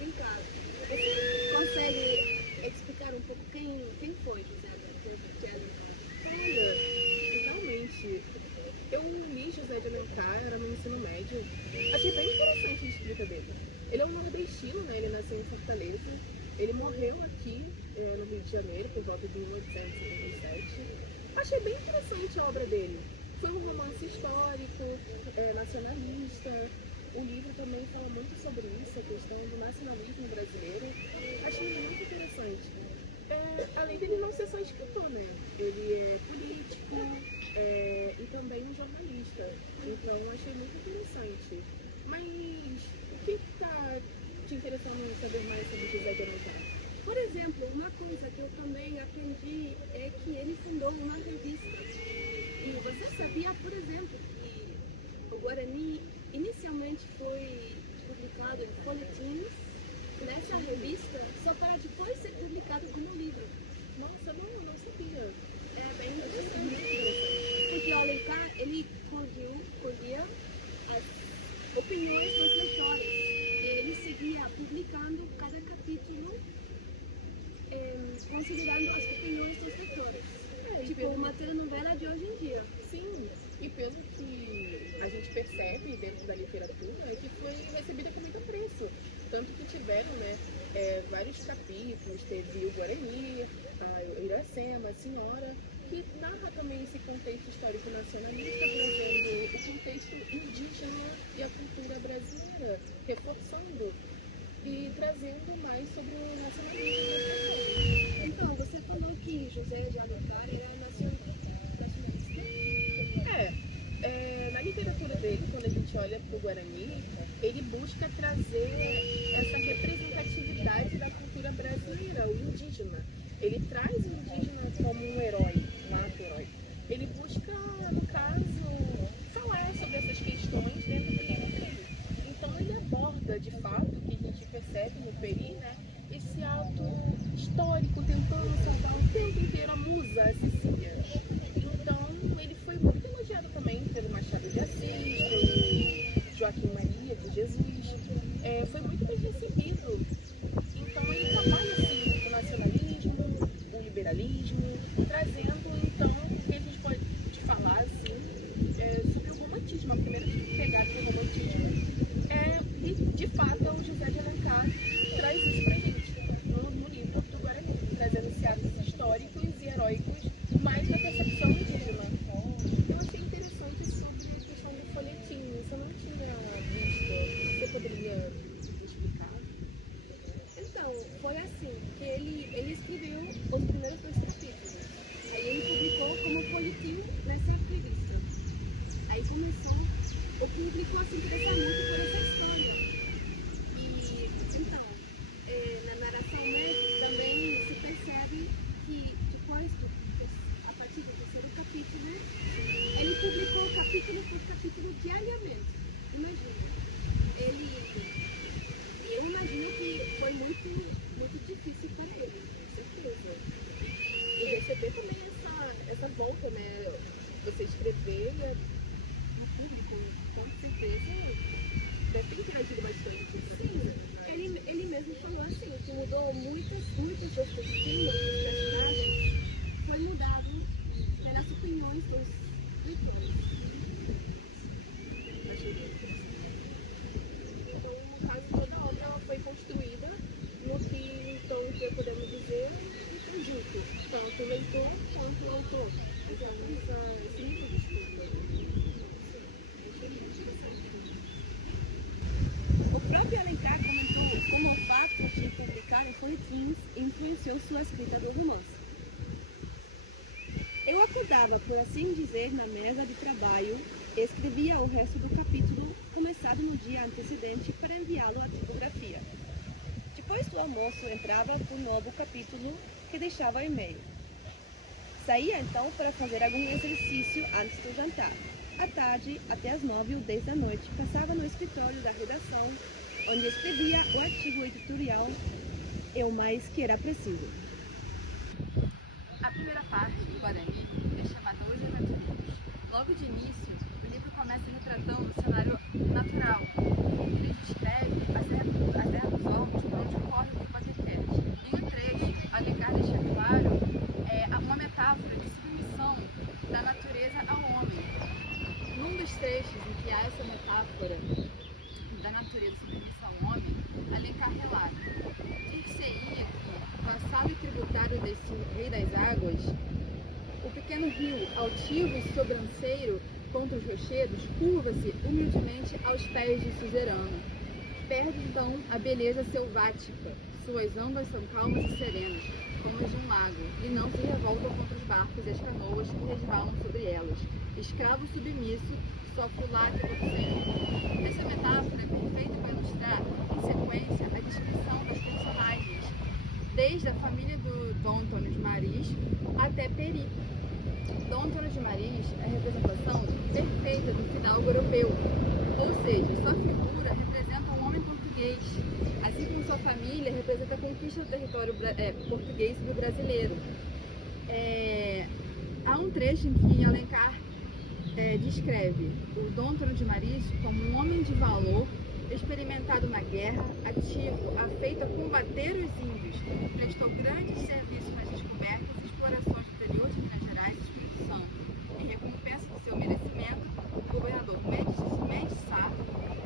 Alencar. Você consegue explicar um pouco quem foi José de Alencar? Olha, realmente, eu li José de Alencar, era no ensino médio. Achei bem interessante a escrita dele. Ele é um nordestino, né? Ele nasceu em Fortaleza. Ele morreu aqui, no Rio de Janeiro, por volta de 1877. Achei bem interessante a obra dele. Foi um romance histórico, nacionalista. O livro também fala muito sobre isso, a questão do nacionalismo brasileiro. Achei muito interessante. Além dele não ser só escritor, né? Ele é político e também um jornalista. Então achei muito interessante. Mas o que está te interessando em saber mais sobre José de Alencar? Por exemplo, uma coisa que eu também aprendi é que ele fundou uma revista. E você sabia, por exemplo, que o Guarani inicialmente foi publicado em folhetins nessa revista, só para depois ser publicado como livro. Nossa, não sabia. É bem Achei interessante. muito interessante. Porque o Alencar, ele colhia as opiniões dos leitores. E ele seguia publicando cada capítulo, considerando as opiniões dos leitores. Tipo uma telenovela de hoje em dia. Sim, e pelo que a gente percebe dentro da literatura, é que foi recebida com muito apreço. Tanto que tiveram, né, vários capítulos, teve o Guarani, a Iracema, a Senhora, que narra também esse contexto histórico nacionalista, trazendo o contexto indígena e a cultura brasileira, reforçando e trazendo mais sobre o nacionalismo nacional. Então, você falou que José de Alencar era nacionalista. Na literatura dele, quando a gente olha para o Guarani, ele busca trazer essa representatividade da cultura brasileira, o indígena. Ele traz o indígena como um herói, um ato herói. Ele busca, no caso, falar sobre essas questões dentro do livro dele. Então ele aborda, de fato, o que a gente percebe no Peri, né, esse ato histórico, tentando salvar o tempo inteiro a musa, a Cecília. Então ele foi muito elogiado também pelo Machado de Assis, pelo Joaquim Maria de Jesus. Foi muito bem recebido. Então ele trabalha assim, o nacionalismo, o liberalismo, trazendo então o que a gente pode falar assim, sobre o romantismo, a primeira pegada do romantismo. E de fato o José de Alencar traz isso pra gente no livro do Guarani, trazendo esses atos históricos e heróicos, mais na percepção indígena. Eu achei interessante sobre a questão do folhetim, isso eu não tinha visto. Você poderia explicar? Então, foi assim, que ele escreveu os primeiros 2 capítulos. Aí ele publicou como folhetim nessa revista. Aí começou, o público a se interessar muito por essa história. E, então, na narração dele também se percebe que depois, a partir do 3º capítulo, ele publicou capítulo por capítulo diariamente. Imagina. Eu imagino que foi muito difícil para ele. Com certeza. E receber também essa volta, né? Você escrever no público, com certeza, deve ter interagido bastante. Sim, ele mesmo falou assim, que mudou muitos dos estilos dos personagens, foi mudado pelas opiniões dos leitores. Então, no caso, toda a obra ela foi construída no que, então, que podemos dizer, um conjunto, tanto o leitor quanto o autor. Então, esse nível de estudo. Achei muito interessante. O próprio Alencar comentou como o fato de publicar em folhetins influenciou sua escrita do romance. Eu acordava, por assim dizer, na mesa de trabalho e escrevia o resto do capítulo começado no dia antecedente para enviá-lo à tipografia. Depois do almoço entrava para o novo capítulo que deixava e-mail. Saía então para fazer algum exercício antes do jantar. À tarde, até às 9 ou 10 da noite, passava no escritório da redação, onde escrevia o artigo editorial e o mais que era preciso. A primeira parte, do Guarani, é chamada Hoje é Natural. Logo de início, o livro começa retratando o cenário natural. Ele descreve as ervas altas por onde corre o rio Paquetés. Em um trecho, Alencar deixa claro uma metáfora de submissão da natureza ao homem. Num dos trechos em que há essa metáfora da natureza submissa ao homem, Alencar relata: dir-se-ia que, vassalo e tributário desse rei das águas, o pequeno rio, altivo e sobranceiro contra os rochedos, curva-se humildemente aos pés de suzerano. Perde então a beleza selvática, suas ondas são calmas e serenas, como as de um lago, e não se revoltam contra os barcos e as canoas que resvalam sobre elas. Escravo submisso, sofre o lacre do oceano. Essa metáfora é perfeita para ilustrar, em sequência, a descrição dos personagens, desde a família do Dom Antônio de Maris até Peri. Dom Antônio de Maris é a representação perfeita do fidalgo europeu, ou seja, sua figura representa um homem português, assim como sua família representa a conquista do território português e do brasileiro. Há um trecho em que Alencar descreve o Dom Antônio de Maris como um homem de valor, experimentado na guerra, ativo, afeito a combater os índios, prestou grandes serviços nas descobertas e explorações do interior de Minas Gerais e Espírito Santo. Em recompensa do seu merecimento, o governador Mendes Sá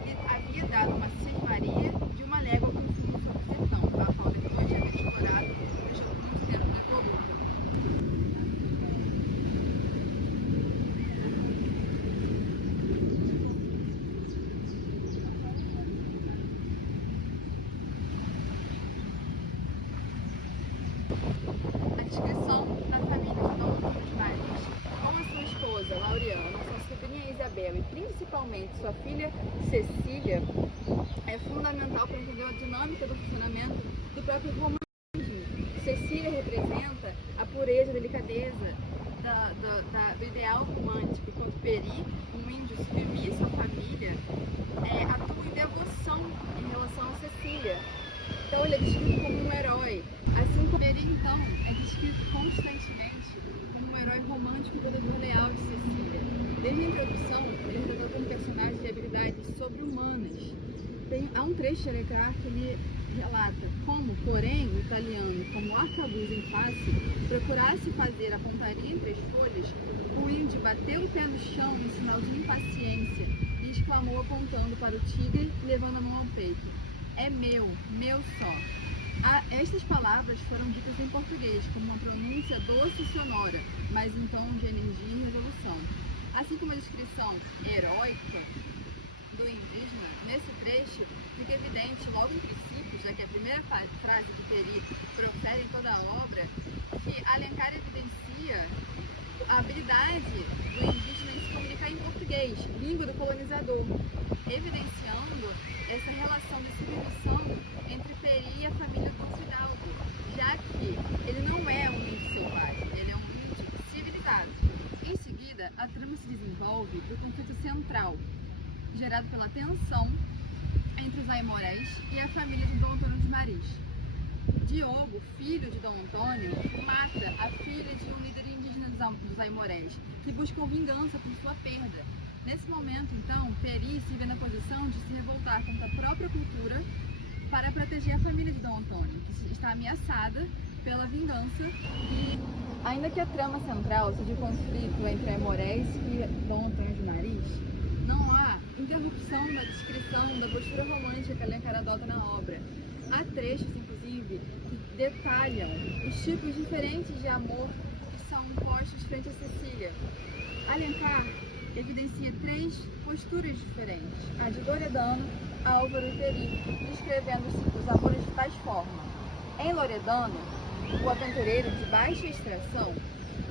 lhe havia dado uma cismaria de uma légua com fundo sobre o sertão, a qual depois de haver explorado, deixou por muito tempo na coluna. A descrição da família de Dom Antônio de Maris, com a sua esposa, Laureana, sua sobrinha Isabel e principalmente sua filha Cecília, é fundamental para entender a dinâmica do funcionamento do próprio romantismo. Cecília representa a pureza, a delicadeza do ideal romântico, enquanto Peri, um índio submisso à família, atua em devoção em relação a Cecília. Então ele é descrito como um herói. Assim como Peri, então, é descrito constantemente como um herói romântico e protetor leal de Cecília. Desde a introdução, ele é retratado como um personagem de habilidades sobre-humanas. Há um trecho de Alencar que ele relata como, porém, o italiano, como arcabuz em face, procurasse fazer a pontaria entre as folhas, o índio bateu o pé no chão em sinal de impaciência e exclamou apontando para o tigre, levando a mão ao peito: "É meu só." Estas palavras foram ditas em português, com uma pronúncia doce e sonora, mas em tom de energia e resolução. Assim como a descrição heróica do indígena, nesse trecho fica evidente logo em princípio, já que é a primeira frase que Peri profere em toda a obra, que Alencar evidencia a habilidade do indígena em se comunicar em português, língua do colonizador, evidenciando essa relação de submissão entre Peri e a família do fidalgo, já que ele não é um índio selvagem, ele é um índio civilizado. Em seguida, a trama se desenvolve do conflito central, gerado pela tensão entre os aimorés e a família de Dom Antônio de Maris. Diogo, filho de Dom Antônio, mata a filha de um líder indígena dos aimorés, que buscam vingança por sua perda. Nesse momento, então, Peri se vê na posição de se revoltar contra a própria cultura para proteger a família de Dom Antônio, que está ameaçada pela vingança. Ainda que a trama central seja o conflito entre aimorés e Dom Antônio de Maris, não há interrupção na descrição da postura romântica que Alencar adota na obra. Há trechos, inclusive, que detalham os tipos diferentes de amor que são postos frente a Cecília. Alencar evidencia três posturas diferentes: a de Loredano, Álvaro e Peri, descrevendo os amores de tais formas. Em Loredano, o aventureiro de baixa extração,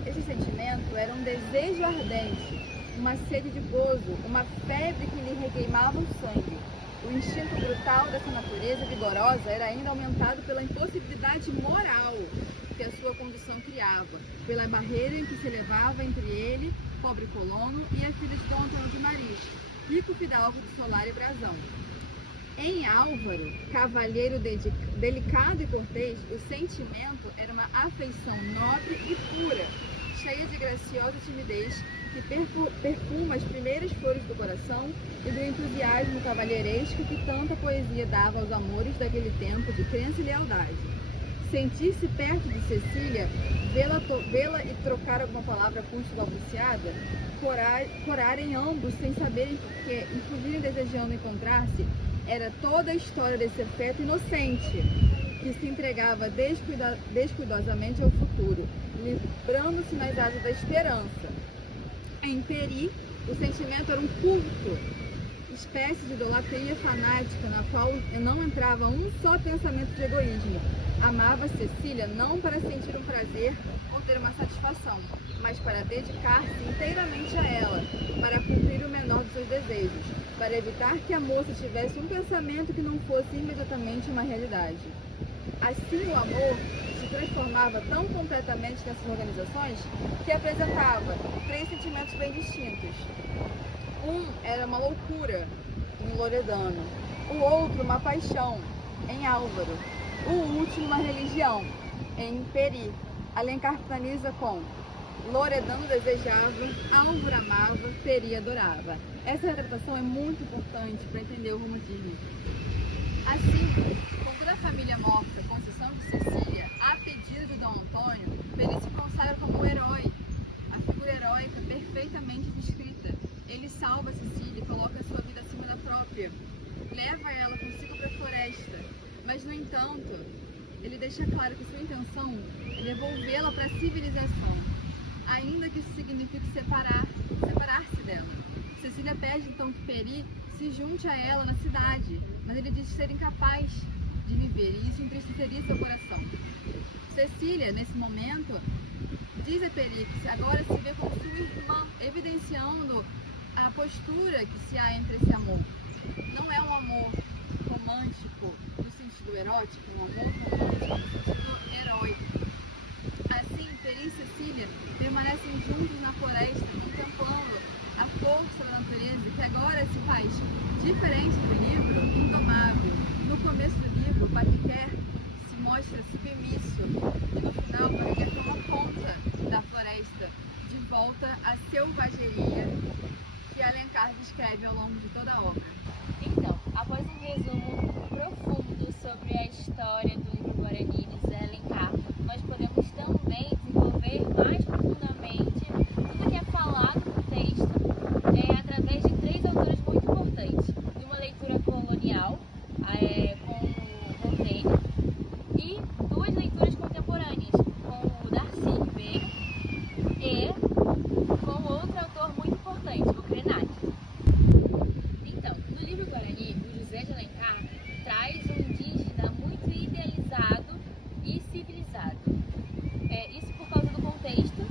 esse sentimento era um desejo ardente, uma sede de gozo, uma febre que lhe requeimava o sangue. O instinto brutal dessa natureza vigorosa era ainda aumentado pela impossibilidade moral que a sua condição criava, pela barreira em que se elevava entre ele, pobre colono, e a filha de Dom Antônio de Maris, rico fidalgo de solar e brasão. Em Álvaro, cavalheiro delicado e cortês, o sentimento era uma afeição nobre e pura, cheia de graciosa timidez que perfuma as primeiras flores do coração e do entusiasmo cavalheiresco que tanta poesia dava aos amores daquele tempo de crença e lealdade. Sentir-se perto de Cecília, vê-la e trocar alguma palavra a custo da albuciada, corarem ambos sem saberem porquê e fugirem desejando encontrar-se, era toda a história desse afeto inocente que se entregava descuidosamente ao futuro, librando-se nas asas da esperança. Em Peri, o sentimento era um culto, espécie de idolatria fanática na qual não entrava um só pensamento de egoísmo. Amava Cecília não para sentir um prazer ou ter uma satisfação, mas para dedicar-se inteiramente a ela, para cumprir o menor dos seus desejos, para evitar que a moça tivesse um pensamento que não fosse imediatamente uma realidade. Assim, o amor se transformava tão completamente nessas organizações que apresentava três sentimentos bem distintos. Um era uma loucura, em Loredano; o outro, uma paixão, em Álvaro; o último, uma religião, em Peri. Alencar finaliza com: Loredano desejava, Álvaro amava, Peri adorava. Essa retratação é muito importante para entender o romantismo. Assim, com toda a família morta, com exceção de Cecília, a pedido de Dom Antônio, Peri se consagra como o herói, a figura heróica perfeitamente descrita. Ele salva Cecília e coloca a sua vida acima da própria, leva ela consigo para a floresta, mas, no entanto, ele deixa claro que sua intenção é devolvê-la para a civilização, ainda que isso signifique separar-se dela. Cecília pede então que Peri se junte a ela na cidade, mas ele diz ser incapaz de viver, e isso entristeceria seu coração. Cecília, nesse momento, diz a Peri que agora se vê como sua irmã, evidenciando a postura que se há entre esse amor. Não é um amor romântico no sentido erótico, um amor romântico no sentido heróico. Assim, Peri e Cecília permanecem juntos na floresta, contemplando a força da natureza, que agora se faz diferente do livro, indomável. No começo do livro, Baquequer se mostra submisso, e no final, Baquequer toma conta da floresta, de volta à selvageria que Alencar descreve ao longo de toda a obra. Então, após um resumo profundo sobre a história do livro Guarani de José Alencar, nós podemos também desenvolver mais profundamente tudo que é falado no texto através de três autores muito importantes: de uma leitura colonial, com o Montaigne, e duas leituras contemporâneas, com o Darcy Ribeiro e com outro autor muito importante, o Krenak. Então, no livro Guarani, o José de Alencar traz um indígena muito idealizado e civilizado. Isso por causa do contexto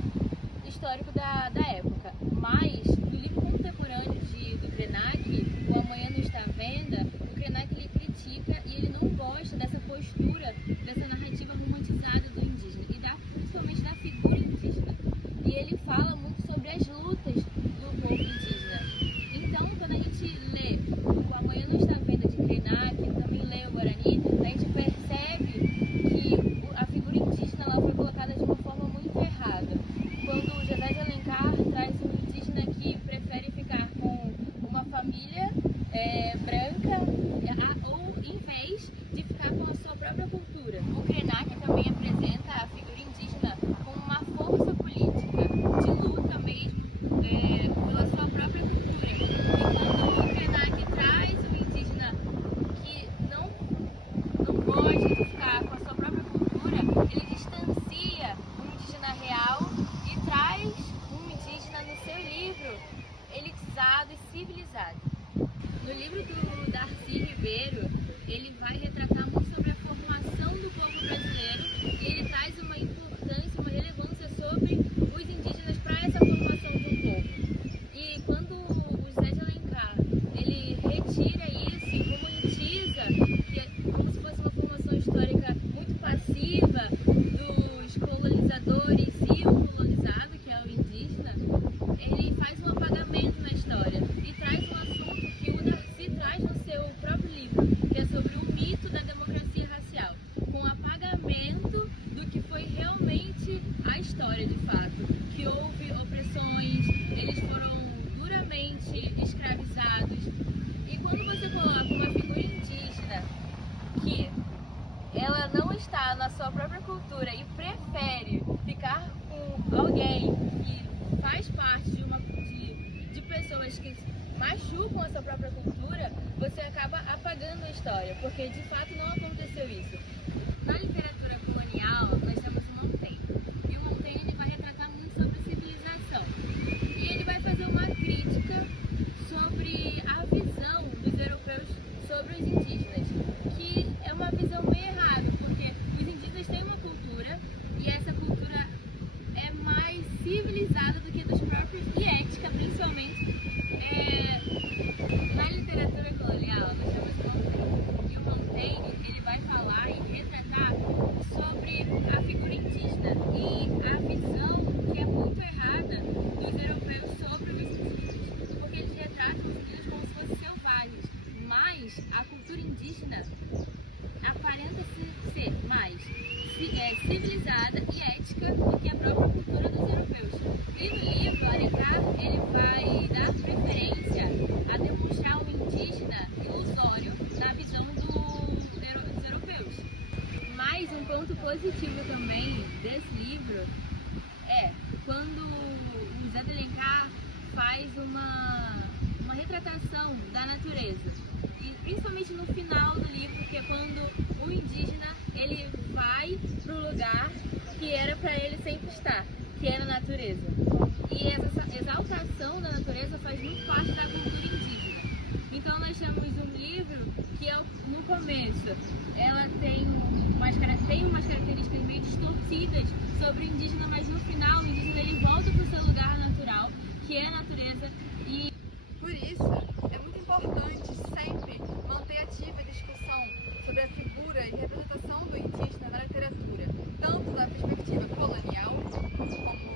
histórico da época. Mas, no livro contemporâneo do Krenak, O Amanhã Não Está à Venda, o Krenak ele critica e ele não gosta dessa postura, dessa narrativa romantizada do indígena, e principalmente da figura indígena. E ele fala muito sobre as lutas do povo indígena. Então, quando a gente lê O Amanhã Não Está à Venda de Krenak, e também lê o Guarani, a gente percebe que a figura indígena ela foi colocada de uma forma muito errada. Quando o José de Alencar traz um indígena que prefere ficar com uma família branca, ou em vez de ficar com a sua própria cultura. O Krenak também apresenta a figura indígena como uma força política, de luta mesmo, pela sua própria cultura. E quando o Krenak traz um indígena que não gosta de ficar com a sua própria cultura, ele distancia um indígena real e traz um indígena no seu livro elitizado e civilizado. No livro do Darcy Ribeiro, ele vai retratar muito sobre a formação do povo brasileiro, e ele traz uma importância, uma relevância sobre os indígenas para essa formação do povo. E quando o José de Alencar ele retira isso e romantiza, que é como se fosse uma formação histórica muito passiva dos colonizadores e o colonizado, que é o indígena, ele faz um apagamento na história e traz um assunto que o Darcy traz no seu próprio livro, que é sobre o mito da democracia racial, com apagamento do que foi realmente a história de fato, que que houve opressões, eles foram duramente escravizados. E quando você coloca uma figura indígena que ela não está na sua própria cultura e prefere ficar com alguém que faz parte de pessoas que machucam a sua própria cultura, você acaba apagando a história, porque de fato não aconteceu isso. Na literatura colonial, nós temos o Montaigne. E o Montaigne ele vai retratar muito sobre civilização. E ele vai fazer uma crítica sobre a visão dos europeus sobre os indígenas, que é uma visão meio errada, porque os indígenas têm uma cultura e essa cultura é mais civilizada do que dos próprios, e ética principalmente. Na literatura colonial, nós temos o Montaigne. E o Montaigne ele vai falar e retratar sobre a figura indígena e a visão que é muito errada dos europeus sobre os indígenas, porque eles retratam os indígenas como se fossem selvagens, mas a cultura indígena aparenta ser mais civilizada e ética do que a própria cultura dos europeus. E no livro, Alencar ele vai dar preferência a demonstrar o indígena ilusório na visão dos europeus. Mas um ponto positivo também desse livro é quando o José de Alencar faz uma retratação da natureza. E principalmente no final do livro, que é quando o indígena ele vai para o lugar que era para ele sempre estar, que é na natureza. E essa exaltação da natureza faz muito parte da cultura indígena. Então nós temos um livro que no começo ela tem umas características meio distorcidas sobre o indígena, mas no final o indígena ele volta para o seu lugar natural, que é a natureza. E por isso é muito importante sempre manter ativa a discussão sobre a figura e representação do indígena na literatura, tanto da perspectiva colonial como